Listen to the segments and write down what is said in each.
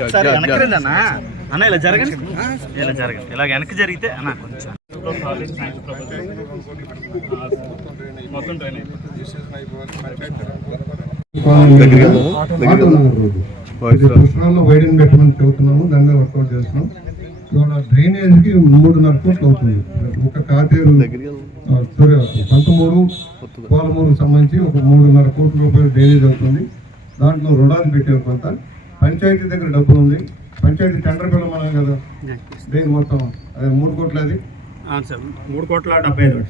ఒకసారి వెనక్కి రండి అన్న. అన్న ఇలా జరగండి, ఇలా జరగండి. ఇలా వెనక్కి జరిగితే అన్న కొంచెం పుష్కరాల్లో వైడెన్ పెట్టమని చెబుతున్నాము, దాన్ని వర్కౌట్ చేస్తున్నాం. ఇవాళ డ్రైనేజ్కి 3.5 కోట్లు అవుతుంది. ఒక కాతేరు పంతమూరు పోలమూరుకు సంబంధించి ఒక 3.5 కోట్ల రూపాయలు డ్రైనేజ్ అవుతుంది. దాంట్లో రుణాలు పెట్టారు కొంత. పంచాయతీ దగ్గర డబ్బులు ఉంది. పంచాయతీ టెండర్ పిల్లమన్నాం కదా, దేని మొత్తం అదే 3 కోట్ల, అది 3,75,00,000.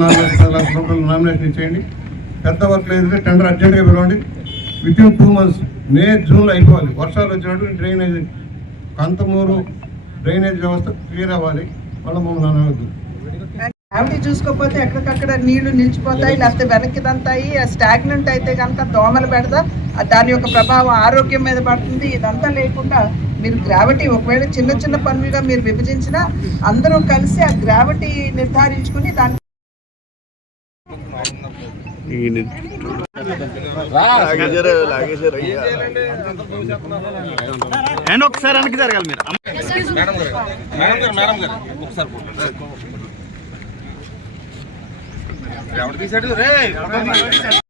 4 లక్షల రూపాయలు నామినేషన్ ఇచ్చేయండి. పెద్ద వర్క్ లేదు, టెండర్ అర్జెంట్గా పిలవండి. వితిన్ 2 months, మే జూన్లో అయిపోవాలి. వర్షాలు వచ్చినట్టు డ్రైనేజ్ కంతమూరు డ్రైనేజ్ వ్యవస్థ క్లియర్ అవ్వాలి. మళ్ళీ మమ్మల్ని అనవద్దు. గ్రావిటీ చూసుకోకపోతే ఎక్కడికక్కడ నీళ్లు నిలిచిపోతాయి, లేకపోతే వెనక్కి దంతాయి. స్టాగ్నెంట్ అయితే కనుక దోమలు పెడతా, దాని యొక్క ప్రభావం ఆరోగ్యం మీద పడుతుంది. ఇదంతా లేకుండా మీరు గ్రావిటీ ఒకవేళ చిన్న చిన్న పనులుగా మీరు విభజించినా అందరూ కలిసి ఆ గ్రావిటీ నిర్ధారించుకుని దాన్ని ఒకసారి వెనక్కి జరగాలి మీరు. ఎవరు తీసాడు రే?